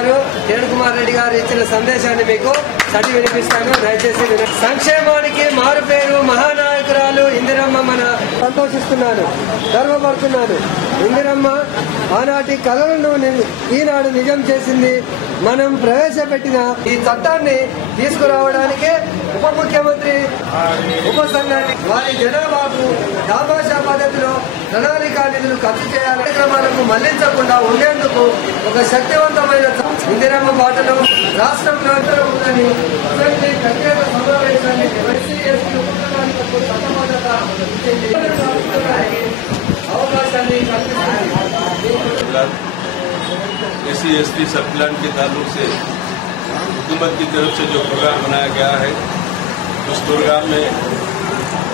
గారు కిరణ్ కుమార్ రెడ్డి గారు ఇచ్చిన సందేశాన్ని మీకు చదివి వినిపిస్తాను. దయచేసి సంక్షేమానికి మారు పేరు మహానాయకురాలు ఇందిరమ్మ. మన సంతోషిస్తున్నాను, గర్వపడుతున్నాను. ఇందిరమ్మ ఆనాటి కలలను ఈనాడు నిజం చేసింది. మనం ప్రవేశపెట్టిన ఈ చట్టాన్ని తీసుకురావడానికే ఉప ముఖ్యమంత్రి ఉపసంఘాన్ని వారి జనాభాకు దామాషా పద్ధతిలో ప్రణాళికా నిధులు ఖర్చు చేయాలి. కార్యక్రమాలకు మళ్లించకుండా ఉండేందుకు ఒక శక్తివంతమైన ఇందిరమ్మ బాటలో రాష్ట్రంలో ఉందని అసెంబ్లీ ప్రత్యేక సమావేశాన్ని అవకాశాన్ని एससी एसटी सब प्लान के ताल्लुक से हुकूमत की तरफ से जो प्रोग्राम बनाया गया है, उस प्रोग्राम में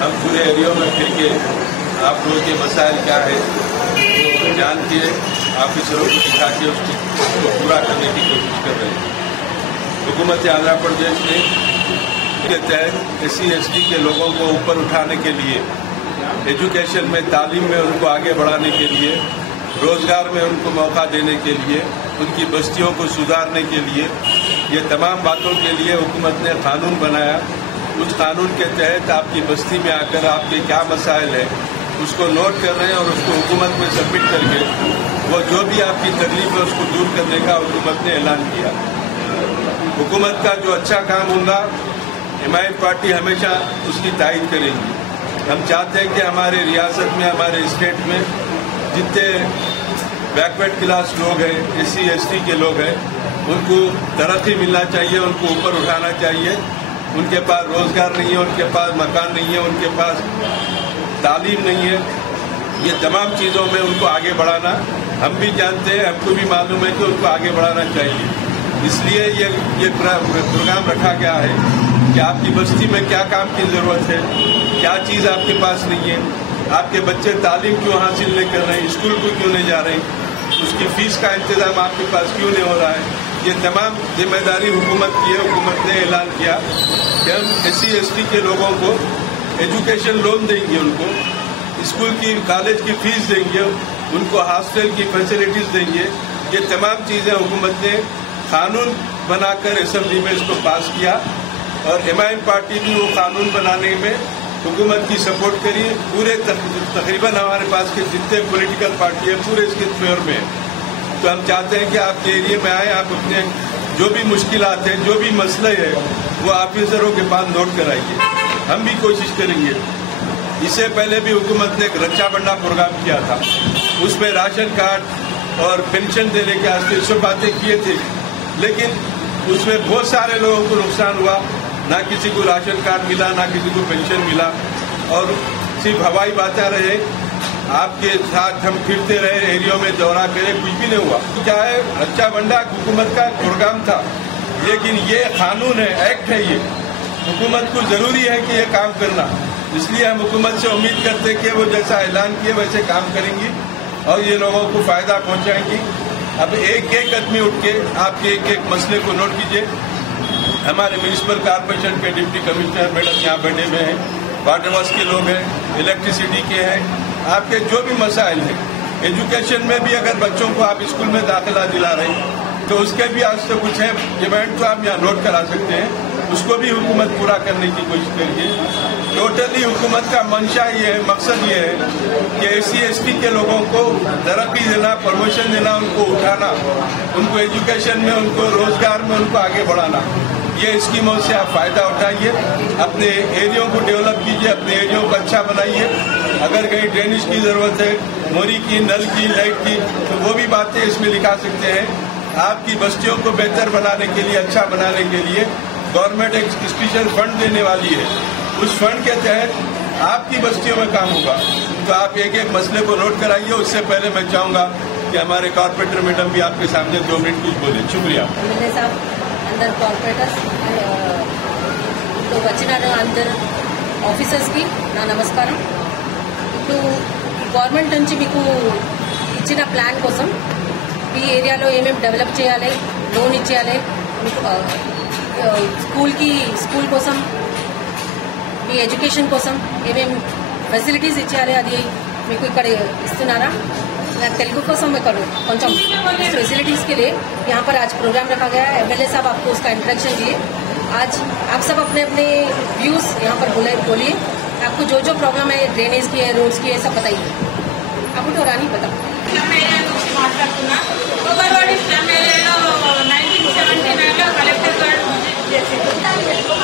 हम पूरे एरिया में फिर के आप लोगों के मसाइल क्या है वो जान के ऑफिसरों को दिखा के उसको पूरा करने की कोशिश कर रहे हैं। हुकूमत आंध्र प्रदेश ने के तहत एससी एसटी के लोगों को ऊपर उठाने के लिए, एजुकेशन में तालीम में उनको आगे बढ़ाने के लिए, रोजगार में उनको मौका देने के लिए, उनकी बस्तियों को सुधारने के लिए, ये तमाम बातों के लिए हुकूमत ने कानून बनाया। उस कानून के तहत आपकी बस्ती में आकर आपके क्या मसाइल है उसको नोट कर रहे हैं और उसको हुकूमत में सबमिट करके वो जो भी आपकी तकलीफ है उसको दूर करने का हुकूमत ने ऐलान किया। हुकूमत का जो अच्छा काम होगा हिमायत पार्टी हमेशा उसकी तायद करेगी। हम चाहते हैं कि हमारे रियासत में, हमारे स्टेट में जितने बैकवर्ड क्लास लोग हैं, एससी एसटी के लोग हैं, उनको तरक्की मिलना चाहिए, उनको ऊपर उठाना चाहिए। उनके पास रोजगार नहीं है, उनके पास मकान नहीं है, उनके पास तालीम नहीं है, ये तमाम चीज़ों में उनको आगे बढ़ाना हम भी जानते हैं, हमको भी मालूम है कि उनको आगे बढ़ाना चाहिए। इसलिए ये प्रोग्राम रखा गया है कि आपकी बस्ती में क्या काम की ज़रूरत है, क्या चीज़ आपके पास नहीं है, आपके बच्चे तालीम क्यों हासिल नहीं कर रहे हैं, स्कूल को क्यों नहीं जा रहे हैं, उसकी फीस का इंतजाम आपके पास क्यों नहीं हो रहा है, ये तमाम जिम्मेदारी हुकूमत की है। हुकूमत ने ऐलान किया कि हम एससी एसटी के लोगों को एजुकेशन लोन देंगे, उनको स्कूल की कॉलेज की फीस देंगे, उनको हॉस्टल की फैसिलिटीज देंगे। ये तमाम चीज़ें हुकूमत ने कानून बनाकर असेंबली में इसको पास किया और एमआईएम पार्टी भी वो कानून बनाने में हुकूमत की सपोर्ट करी। पूरे तकरीबन हमारे पास के जितने पॉलिटिकल पार्टी है पूरे इसके फेवर में है। तो हम चाहते हैं कि आपके एरिया में आए, आप अपने जो भी मुश्किलात हैं, जो भी मसले हैं वो ऑफिसरों के पास नोट कराइए। हम भी कोशिश करेंगे। इससे पहले भी हुकूमत ने एक रक्षाबंधन प्रोग्राम किया था, उसमें राशन कार्ड और पेंशन देने के वास्ते सब बातें किए थे, लेकिन उसमें बहुत सारे लोगों को नुकसान हुआ। ना किसी को राशन कार्ड मिला, ना किसी को पेंशन मिला और सिर्फ हवाई बातें रहे। आपके साथ हम फिरते रहे, एरियो में दौरा करे, कुछ भी नहीं हुआ। क्या है, रक्षाबंधन हुकूमत का प्रोग्राम था, लेकिन ये कानून है, एक्ट है। ये हुकूमत को जरूरी है कि ये काम करना, इसलिए हम हुकूमत से उम्मीद करते हैं कि वो जैसा ऐलान किए वैसे काम करेंगी और ये लोगों को फायदा पहुंचाएंगी। अब एक एक आदमी उठ के आपके एक एक मसले को नोट कीजिए। हमारे म्यूनिसिपल कॉर्पोरेशन के डिप्टी कमिश्नर मैडम यहाँ बैठे हुए हैं, वाटर वर्क्स के लोग हैं, इलेक्ट्रिसिटी के हैं, आपके जो भी मसाइल हैं, एजुकेशन में भी अगर बच्चों को आप स्कूल में दाखिला दिला रहे हैं तो उसके भी आज तो कुछ है डिमांड तो आप यहाँ नोट करा सकते हैं, उसको भी हुकूमत पूरा करने की कोशिश करिए। टोटली हुकूमत का मंशा ये है, मकसद ये है कि एससी एसटी के लोगों को तरक्की देना, प्रमोशन देना, उनको उठाना, उनको एजुकेशन में, उनको रोजगार में उनको आगे बढ़ाना। ये स्कीमों से आप फायदा उठाइए, अपने एरियो को डेवलप कीजिए, अपने एरियो को अच्छा बनाइए। अगर कहीं ड्रेनेज की जरूरत है, मोरी की, नल की, लाइट की, तो वो भी बातें इसमें लिखा सकते हैं। आपकी बस्तियों को बेहतर बनाने के लिए, अच्छा बनाने के लिए गवर्नमेंट एक स्पेशल फंड देने वाली है, उस फंड के तहत आपकी बस्तियों में काम होगा। तो आप एक एक मसले को नोट कराइए। उससे पहले मैं चाहूँगा कि हमारे कॉर्पोरेटर मैडम भी आपके सामने 2 मिनट कुछ बोले। शुक्रिया। అందరు కార్పొరేటర్స్ వచ్చిన అందరు ఆఫీసర్స్కి నా నమస్కారం. ఇప్పుడు గవర్నమెంట్ నుంచి మీకు ఇచ్చిన ప్లాన్ కోసం ఈ ఏరియాలో ఏమేమి డెవలప్ చేయాలి, లోన్ ఇచ్చేయాలి, మీకు స్కూల్ కోసం, మీ ఎడ్యుకేషన్ కోసం ఏమేమి ఫెసిలిటీస్ ఇచ్చేయాలి అది మీకు ఇక్కడ ఇస్తున్నారా. तेलुगु కోసం కొంచెం फैसिलिटीज के लिए यहाँ पर आज प्रोग्राम रखा गया है। MLA साहब आपको उसका इंट्रोडक्शन दिए। आज आप सब अपने अपने व्यूज यहाँ पर बोलिए। आपको जो जो प्रॉब्लम है, ड्रेनेज की है, रोड्स की है, सब बताइए। आपको तो रानी पता మాట్లాడుతున్నా గోదావరి స్లమ్ ఏరియాలో 1979లో కలెక్టర్ గారు విజిట్ చేశారు.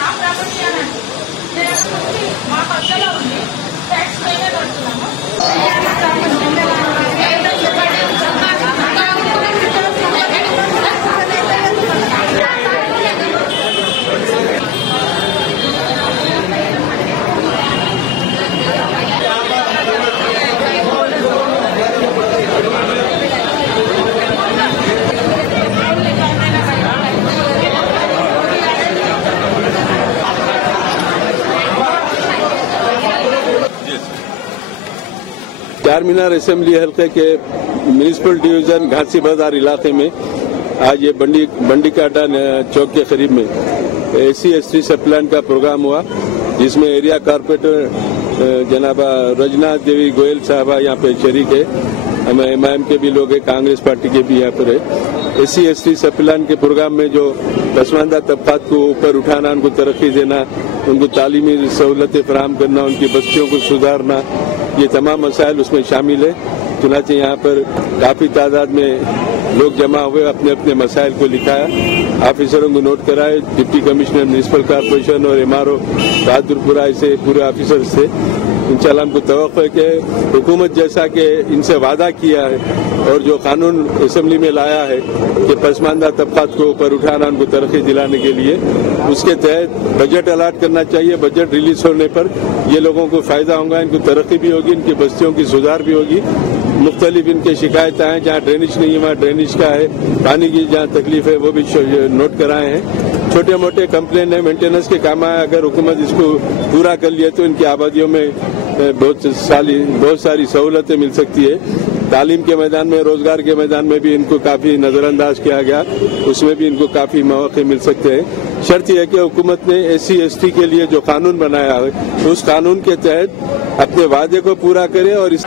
నా ప్రాపర్టీ అని మా పక్కలో ఉంది, ట్యాక్స్ మేమే కడుతున్నాము. चार मीनार असेंबली हल्के के म्यूनिसिपल डिवीजन घासी बाजार इलाके में आज ये बंडी काटा चौक के करीब में SC/ST सब प्लान का प्रोग्राम हुआ, जिसमें एरिया कारपोरेटर जनाबा रजनाथ देवी गोयल साहबा यहाँ पे शरीक है। हमें MIM के भी लोग हैं, कांग्रेस पार्टी के भी यहाँ पर है। SC/ST सब प्लान के प्रोग्राम में जो पसमानदा तबकात को ऊपर उठाना, उनको तरक्की देना, उनको तालीमी सहूलतें फराहम करना, उनकी बस्तियों को सुधारना, ये तमाम मसाइल उसमें शामिल है। चुनाचे यहाँ पर काफी तादाद में लोग जमा हुए, अपने अपने मसाइल को लिखाया, ऑफिसरों को नोट कराए। डिप्टी कमिश्नर म्यूनिसिपल कॉर्पोरेशन और MRO बहादुरपुरा ऐसे पूरे ऑफिसर्स थे। इंशाल्लाह हमको तवक्को है कि हुकूमत जैसा कि इनसे वादा किया है और जो कानून असेंबली में लाया है कि पसमानदा तबकात को ऊपर उठाना, उनको तरक्की दिलाने के लिए, उसके तहत बजट अलाट करना चाहिए। बजट रिलीज होने पर ये लोगों को फायदा होगा, इनको तरक्की भी होगी, इनकी बस्तियों की सुधार भी होगी। मुख्तलिफ इनके शिकायतें हैं, जहाँ ड्रेनेज नहीं है वहाँ ड्रेनेज का है, पानी की जहाँ तकलीफ है वो भी नोट कराए हैं। छोटे मोटे कंप्लेन है, मेंटेनेंस के काम आए, अगर हुकूमत इसको पूरा कर लिए तो इनकी आबादियों में बहुत सारी सहूलतें मिल सकती है। तालीम के मैदान में, रोजगार के मैदान में भी इनको काफी नजरअंदाज किया गया, उसमें भी इनको काफी मौके मिल सकते हैं। शर्त यह है कि हुकूमत ने SC/ST के लिए जो कानून बनाया है उस कानून के तहत अपने वादे को पूरा करे और इस